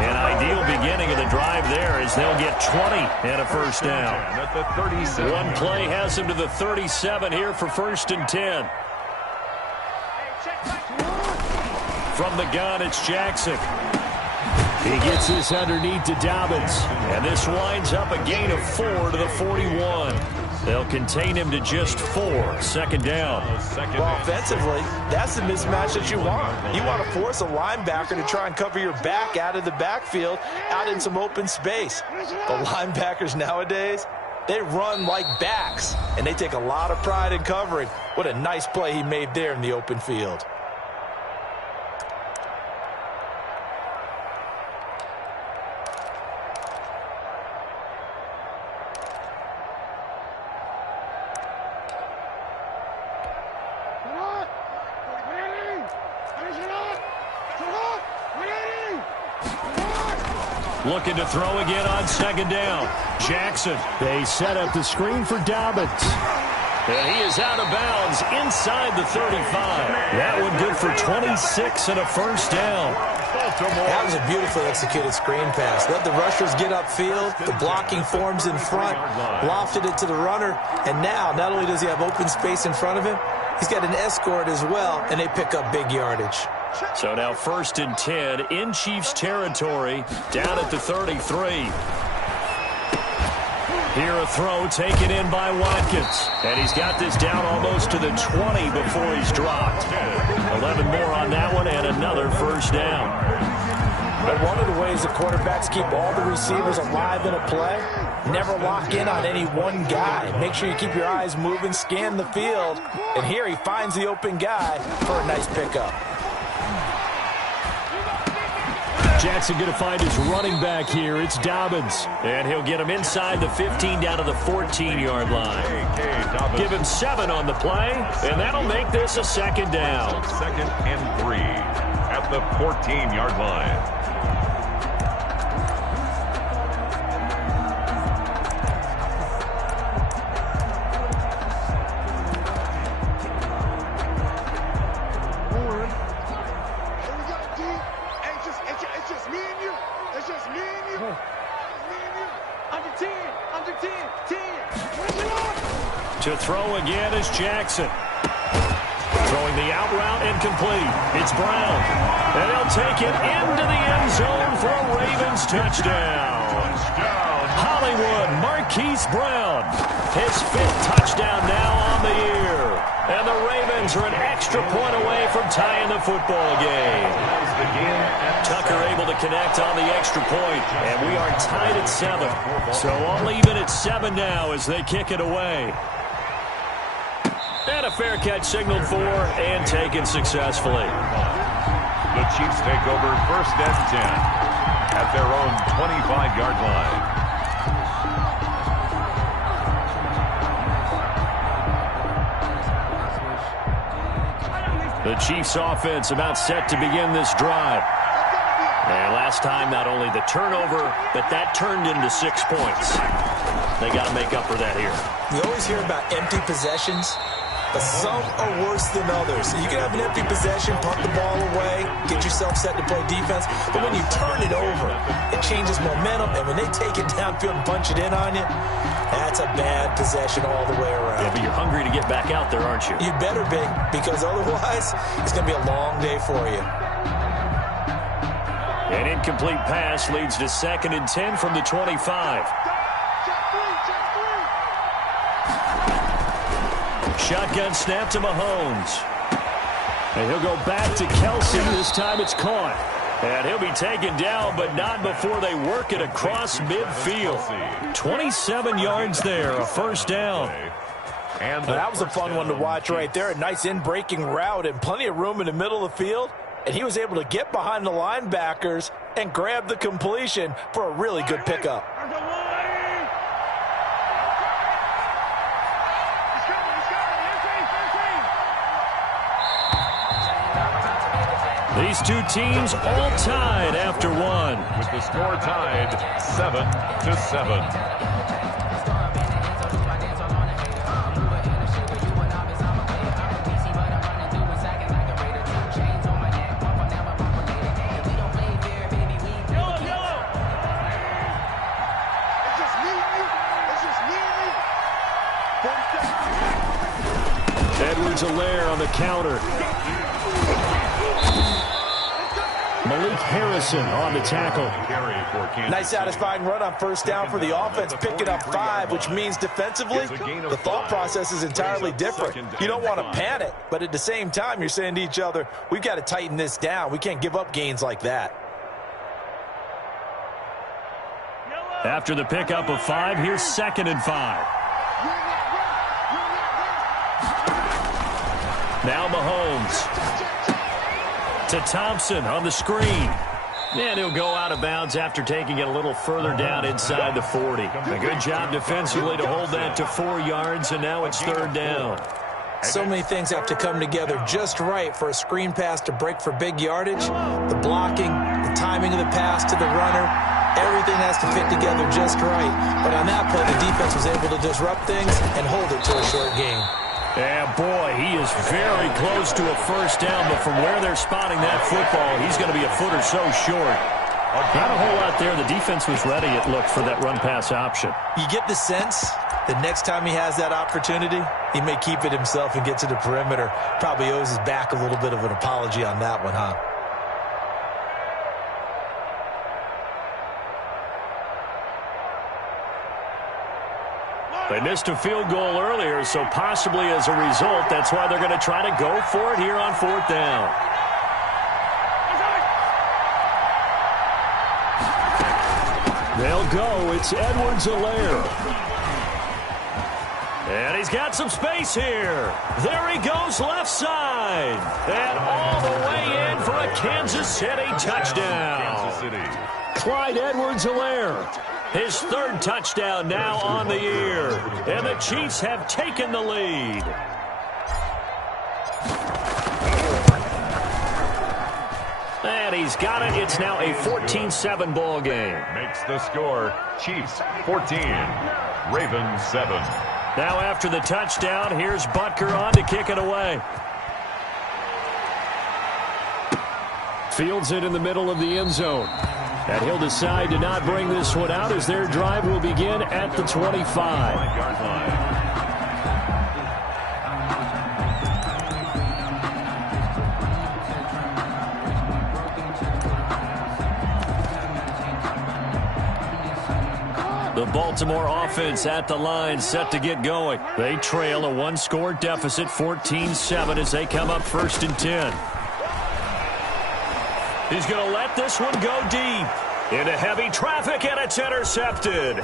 An ideal beginning of the drive there as they'll get 20 and a 1st down. At the 37. One play has him to the 37 here for 1st and 10. From the gun, it's Jackson. He gets this underneath to Dobbins. And this winds up a gain of 4 to the 41. They'll contain him to just 4. 2nd down. Well, offensively, that's the mismatch that you want. You want to force a linebacker to try and cover your back out of the backfield, out in some open space. The linebackers nowadays, they run like backs, and they take a lot of pride in covering. What a nice play he made there in the open field. Looking to throw again on 2nd down. Jackson. They set up the screen for Dobbins. And he is out of bounds inside the 35. That one good for 26 and a 1st down. That was a beautifully executed screen pass. Let the rushers get upfield. The blocking forms in front. Lofted it to the runner. And now, not only does he have open space in front of him, he's got an escort as well, and they pick up big yardage. So now 1st and 10 in Chiefs territory, down at the 33. Here a throw taken in by Watkins. And he's got this down almost to the 20 before he's dropped. 11 more on that one and another 1st down. But one of the ways the quarterbacks keep all the receivers alive in a play, never lock in on any one guy. Make sure you keep your eyes moving, scan the field. And here he finds the open guy for a nice pickup. Jackson going to find his running back here. It's Dobbins. And he'll get him inside the 15 down to the 14-yard line. Give him 7 on the play, and that'll make this a 2nd down. 2nd and 3 at the 14-yard line. To throw again is Jackson. Throwing the out route and complete. It's Brown. And they'll take it into the end zone for a Ravens touchdown. Hollywood Marquise Brown. His 5th touchdown now on the year. And the Ravens are an extra point away from tying the football game. Tucker able to connect on the extra point. And we are tied at 7. So all even at 7 now as they kick it away. And a fair catch signaled for and taken successfully. The Chiefs take over 1st and 10 at their own 25-yard line. The Chiefs offense about set to begin this drive. And last time, not only the turnover, but that turned into 6 points. They got to make up for that here. We always hear about empty possessions, but some are worse than others. You can have an empty possession, punt the ball away, get yourself set to play defense, but when you turn it over, it changes momentum, and when they take it downfield and punch it in on you, that's a bad possession all the way around. Yeah, but you're hungry to get back out there, aren't you? You better be, because otherwise, it's going to be a long day for you. An incomplete pass leads to 2nd and 10 from the 25. shotgun snap to Mahomes. And he'll go back to Kelsey. This time it's caught. And he'll be taken down, but not before they work it across midfield. 27 yards there, a first down. And that was a fun one to watch right there. A nice in-breaking route and plenty of room in the middle of the field. And he was able to get behind the linebackers and grab the completion for a really good pickup. These two teams all tied after one. With the score tied 7-7. Edwards-Helaire on the counter. Malik Harrison on the tackle. Nice satisfying run on first down for the offense, picking up 5, which means defensively, the thought process is entirely different. You don't want to panic, but at the same time, you're saying to each other, we've got to tighten this down. We can't give up gains like that. After the pickup of 5, here's 2nd and 5. Now Mahomes. To Thompson on the screen. And he'll go out of bounds after taking it a little further down inside the 40. A good job defensively to hold that to 4 yards, and now it's 3rd down. So many things have to come together just right for a screen pass to break for big yardage. The blocking, the timing of the pass to the runner, everything has to fit together just right. But on that play, the defense was able to disrupt things and hold it to a short game. And boy, he is very close to a first down, but from where they're spotting that football, he's going to be a foot or so short. Not a whole lot there. The defense was ready, it looked, for that run-pass option. You get the sense that next time he has that opportunity, he may keep it himself and get to the perimeter. Probably owes his back a little bit of an apology on that one, huh? They missed a field goal earlier, so possibly as a result, that's why they're going to try to go for it here on 4th down. They'll go. It's Edwards-Helaire. And he's got some space here. There he goes left side. And all the way in for a Kansas City touchdown. Kansas City. Clyde Edwards-Helaire. His 3rd touchdown now on the year. And the Chiefs have taken the lead. And he's got it. It's now a 14-7 ball game. Makes the score Chiefs 14, Ravens 7. Now after the touchdown, here's Butker on to kick it away. Fields it in the middle of the end zone. And he'll decide to not bring this one out as their drive will begin at the 25-yard line. The Baltimore offense at the line, set to get going. They trail a 1-score deficit, 14-7, as they come up 1st and 10. He's going to let this one go deep. Into heavy traffic, and it's intercepted.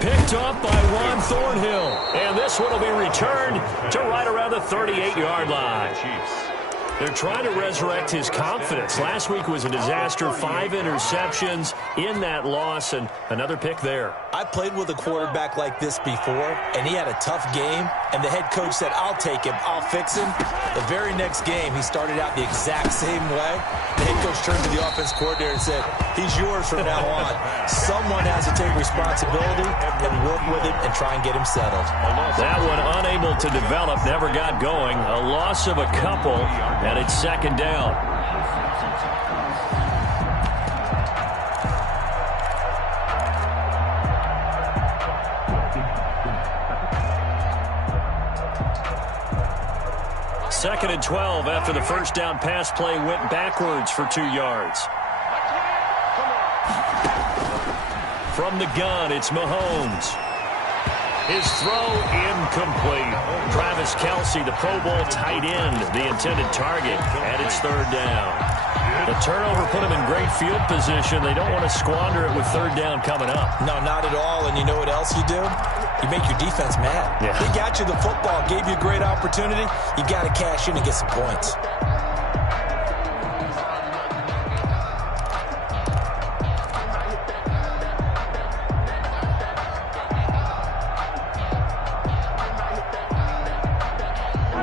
Picked up by Juan Thornhill. And this one will be returned to right around the 38-yard line. They're trying to resurrect his confidence. Last week was a disaster. 5 interceptions in that loss, and another pick there. I played with a quarterback like this before, and he had a tough game, and the head coach said, I'll take him, I'll fix him. The very next game, he started out the exact same way. The head coach turned to the offense coordinator and said, he's yours from now on. Someone has to take responsibility and work with it and try and get him settled. That one unable to develop, never got going. A loss of a couple. And it's 2nd down. Second and 12 after the first down pass play went backwards for 2 yards. From the gun, it's Mahomes. His throw incomplete. Travis Kelce, the Pro Bowl tight end, the intended target, and it's third down. The turnover put him in great field position. They don't want to squander it with third down coming up. No, not at all. And you know what else you do? You make your defense mad. Yeah. They got you the football, gave you a great opportunity. You got to cash in and get some points.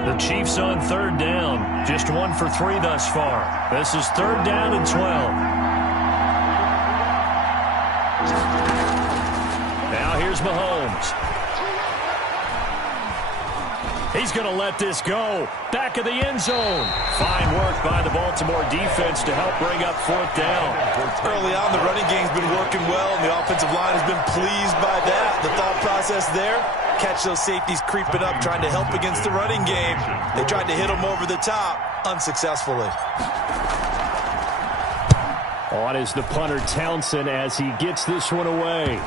The Chiefs on third down. Just 1 for 3 thus far. This is third down and 12. Now here's Mahomes. He's going to let this go. Back of the end zone. Fine work by the Baltimore defense to help bring up fourth down. Early on, the running game's been working well, and the offensive line has been pleased by that. The thought process there, catch those safeties creeping up, trying to help against the running game. They tried to hit them over the top, unsuccessfully. On is the punter, Townsend, as he gets this one away.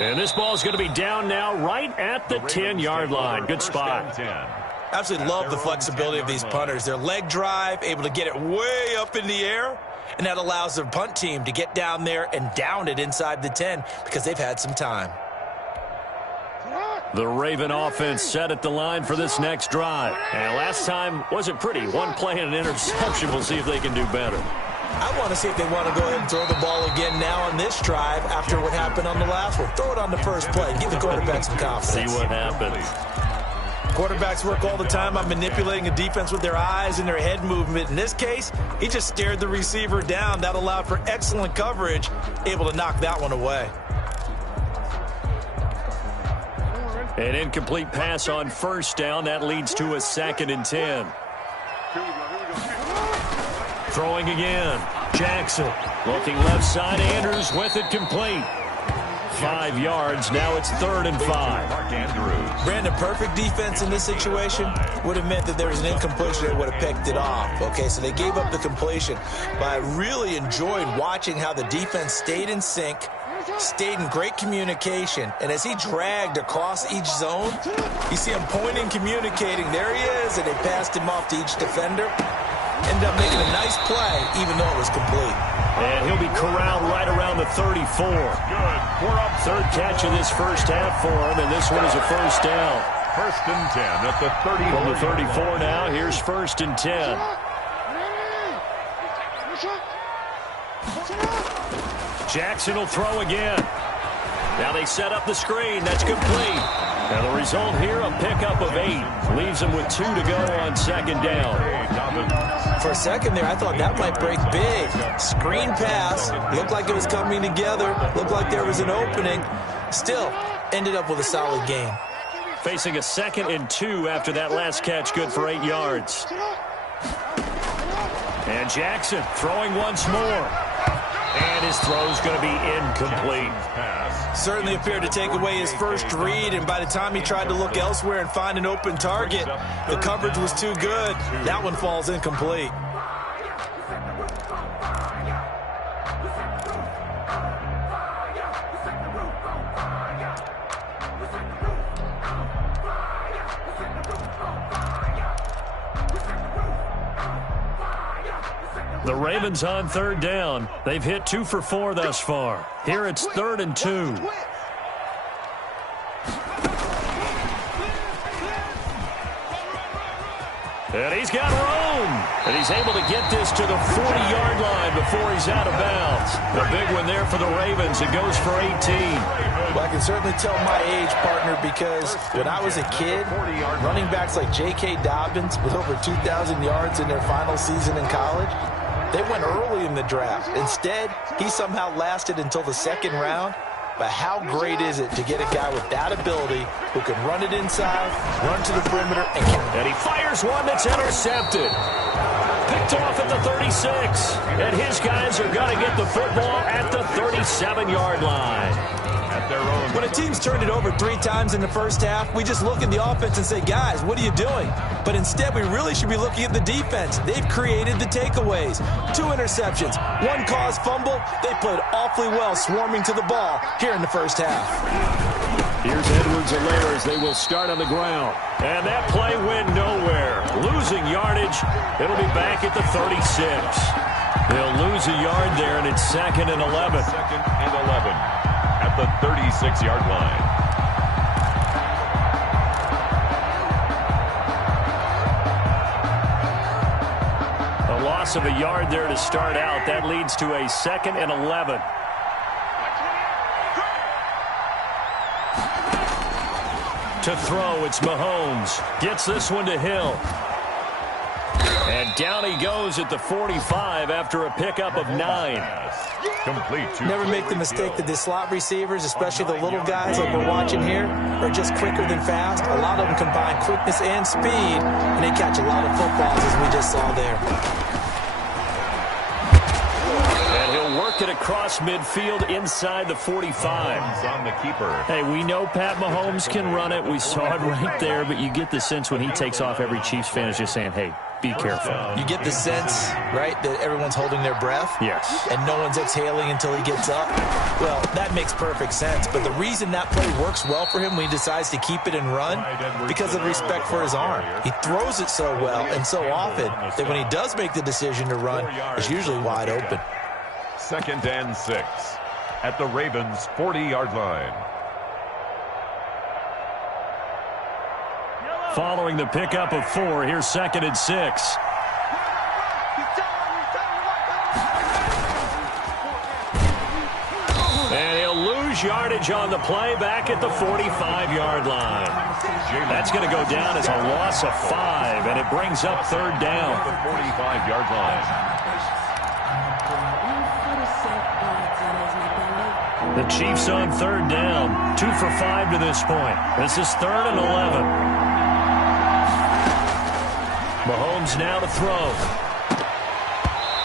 And this ball is going to be down now right at the 10-yard line. Good spot. Absolutely love the flexibility of these punters. Their leg drive, able to get it way up in the air, and that allows their punt team to get down there and down it inside the 10 because they've had some time. The Raven offense set at the line for this next drive. And last time wasn't pretty. One play and an interception. We'll see if they can do better. I want to see if they want to go ahead and throw the ball again now on this drive after what happened on the last one. Throw it on the first play. Give the quarterback some confidence. See what happens. Quarterbacks work all the time on manipulating a defense with their eyes and their head movement. In this case, he just stared the receiver down. That allowed for excellent coverage, able to knock that one away. An incomplete pass on first down. That leads to a 2nd and 10. Throwing again. Jackson looking left side. Andrews with it complete. 5 yards. Now it's 3rd and 5. Brandon, perfect defense in this situation would have meant that there was an incompletion that would have picked it off. Okay, so they gave up the completion. But I really enjoyed watching how the defense stayed in sync, stayed in great communication, and as he dragged across each zone, you see him pointing, communicating. There he is, and they passed him off to each defender. Ended up making a nice play, even though it was complete. And he'll be corralled right around the 34. Third catch of this first half for him, and this one is a first down. 1st and 10 at the 34. From the 34 now, here's 1st and 10. Jackson will throw again. Now they set up the screen. That's complete. And the result here, a pickup of 8. Leaves them with 2 to go on 2nd down. For a second there, I thought that might break big. Screen pass. Looked like it was coming together. Looked like there was an opening. Still, ended up with a solid gain. Facing a 2nd and 2 after that last catch, good for 8 yards. And Jackson throwing once more. And his throw's going to be incomplete. Certainly appeared to take away his first read, and by the time he tried to look elsewhere and find an open target, the coverage was too good. That one falls incomplete. The Ravens on third down. They've hit 2 for 4 thus far. Here it's 3rd and 2. And he's got room. And he's able to get this to the 40-yard line before he's out of bounds. A big one there for the Ravens. It goes for 18. Well, I can certainly tell my age, partner, because when I was a kid, running backs like J.K. Dobbins with over 2,000 yards in their final season in college, they went early in the draft. Instead, he somehow lasted until the 2nd round. But how great is it to get a guy with that ability who can run it inside, run to the perimeter, and he fires one that's intercepted. Picked off at the 36. And his guys are going to get the football at the 37-yard line. When a team's turned it over 3 times in the first half, we just look at the offense and say, guys, what are you doing? But instead, we really should be looking at the defense. They've created the takeaways. 2 interceptions, 1 caused fumble. They played awfully well swarming to the ball here in the first half. Here's Edwards-Helaire as they will start on the ground. And that play went nowhere. Losing yardage. It'll be back at the 36. They'll lose a yard there, and it's 2nd and 11. 2nd and 11 at the 36-yard line. A loss of a yard there to start out. That leads to a 2nd and 11. To throw, it's Mahomes. Gets this one to Hill. And down he goes at the 45 after a pickup of 9. Complete. Never make the mistake that the slot receivers, especially the little guys like we're watching here, are just quicker than fast. A lot of them combine quickness and speed, and they catch a lot of footballs, as we just saw there. Work it across midfield inside the 45. On the keeper. Hey, we know Pat Mahomes can run it. We saw it right there, but you get the sense when he takes off, every Chiefs fan is just saying, hey, be careful. You get the sense, right, that everyone's holding their breath? Yes. And no one's exhaling until he gets up? Well, that makes perfect sense. But the reason that play works well for him when he decides to keep it and run, because of the respect for his arm. He throws it so well and so often that when he does make the decision to run, it's usually wide open. 2nd and 6 at the Ravens' 40-yard line. Following the pickup of 4, here's 2nd and 6. And he'll lose yardage on the play back at the 45-yard line. That's going to go down as a loss of 5, and it brings up 3rd down. The 45-yard line. The Chiefs on 3rd down. 2 for 5 to this point. This is 3rd and 11. Mahomes now to throw.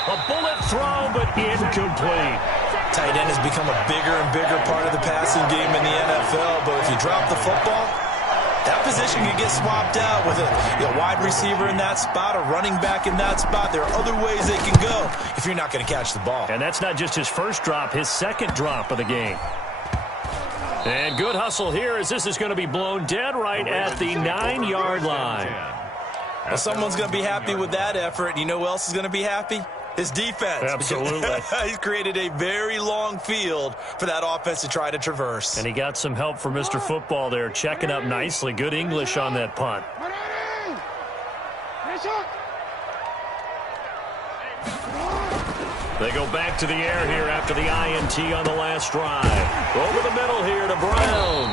A bullet throw, but incomplete. Tight end has become a bigger and bigger part of the passing game in the NFL, but if you drop the football, that position can get swapped out with a wide receiver in that spot, a running back in that spot. There are other ways they can go if you're not going to catch the ball. And that's not just his first drop, his 2nd drop of the game. And good hustle here as this is going to be blown dead right at the 9-yard line. Well, someone's going to be happy with that effort. You know who else is going to be happy? His defense. Absolutely. He's created a very long field for that offense to try to traverse. And he got some help from Mr. Football there, checking up nicely. Good English on that punt. They go back to the air here after the INT on the last drive. Over the middle here to Brown.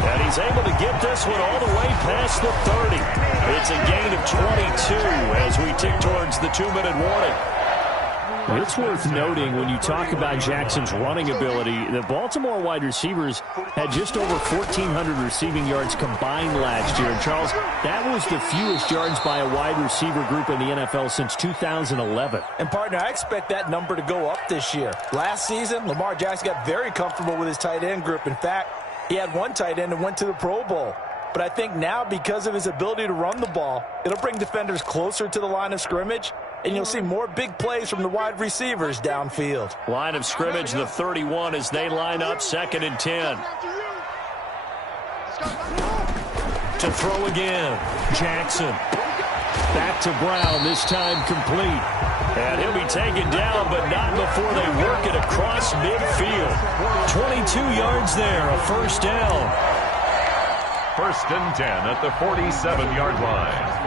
And he's able to get this one all the way past the 30. It's a gain of 22 as we tick towards the 2-minute warning. It's worth noting when you talk about Jackson's running ability, the Baltimore wide receivers had just over 1,400 receiving yards combined last year. And Charles, that was the fewest yards by a wide receiver group in the NFL since 2011. And partner, I expect that number to go up this year. Last season, Lamar Jackson got very comfortable with his tight end group. In fact, he had one tight end and went to the Pro Bowl. But I think now, because of his ability to run the ball, it'll bring defenders closer to the line of scrimmage, and you'll see more big plays from the wide receivers downfield. Line of scrimmage, the 31 as they line up, 2nd and 10. To throw again, Jackson. Back to Brown, this time complete. And he'll be taken down, but not before they work it across midfield. 22 yards there, a 1st down. 1st and 10 at the 47-yard line.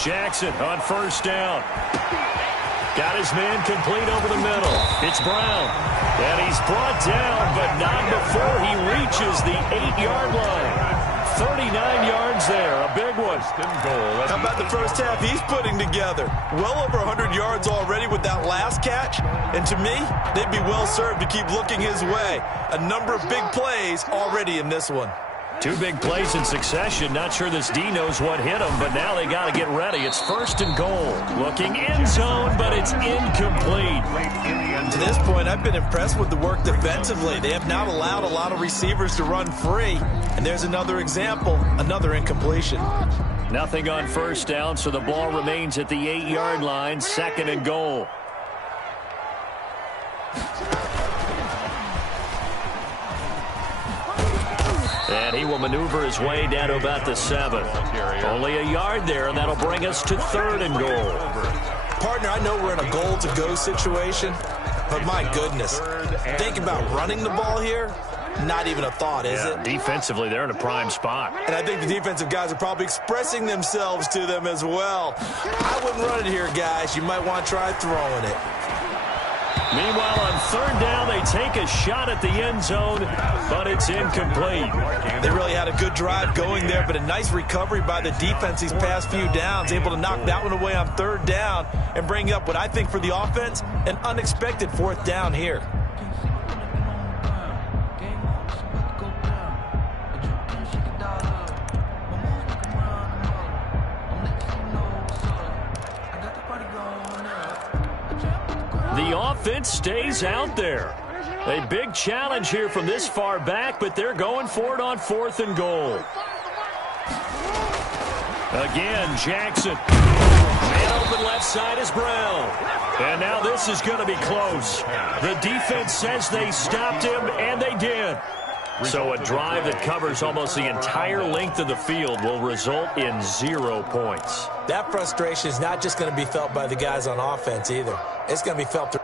Jackson on 1st down. Got his man complete over the middle. It's Brown. And he's brought down, but not before he reaches the 8-yard line. 39 yards there, a big one. How about the first half he's putting together? Well over 100 yards already with that last catch. And to me, they'd be well served to keep looking his way. A number of big plays already in this one. 2 big plays in succession. Not sure this D knows what hit him, but now they got to get ready. It's 1st and goal. Looking end zone, but it's incomplete. To this point, I've been impressed with the work defensively. They have not allowed a lot of receivers to run free. And there's another example, another incompletion. Nothing on 1st down, so the ball remains at the 8-yard line, 2nd and goal. And he will maneuver his way down to about the 7. Only a yard there, and that'll bring us to 3rd and goal. Partner, I know we're in a goal-to-go situation, but my goodness, think about running the ball here. Not even a thought, is it? Defensively, they're in a prime spot. And I think the defensive guys are probably expressing themselves to them as well. I wouldn't run it here, guys. You might want to try throwing it. Meanwhile, on 3rd down, they take a shot at the end zone, but it's incomplete. They really had a good drive going there, but a nice recovery by the defense these past few downs, able to knock that one away on 3rd down and bring up what I think for the offense, an unexpected 4th down here. The offense stays out there. A big challenge here from this far back, but they're going for it on 4th and goal. Again, Jackson. Man open left side is Brown. And now this is going to be close. The defense says they stopped him, and they did. So a drive that covers almost the entire length of the field will result in 0 points. That frustration is not just going to be felt by the guys on offense either. It's going to be felt